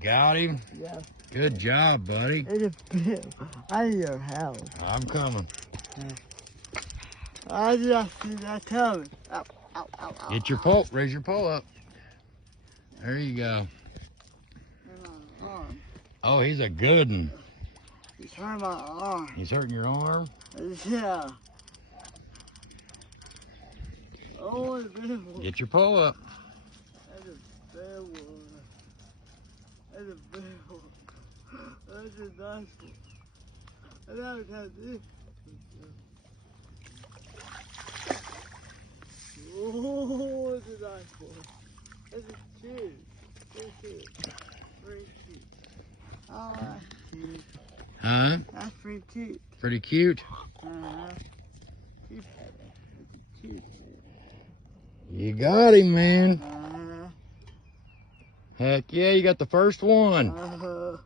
got him? Yeah. Good job, buddy. It's a bit. I need your help. I'm coming. I just see that coming. Ow, ow, ow, ow. Get your pole. Raise your pole up. There you go. My arm. Oh, he's a good one. He's hurting my arm. He's hurting your arm? Yeah. Oh, it's a big one. Get your pole up. That's a big one. That's a big one. That's a nice one. I never had this. Oh, it's a nice one. That's a cute. That's it. Pretty cute. Oh, that's cute. Huh? That's pretty cute. Pretty cute. Cute. That's a cute. You got him, man. Uh-huh. Heck yeah, you got the first one. Uh-huh.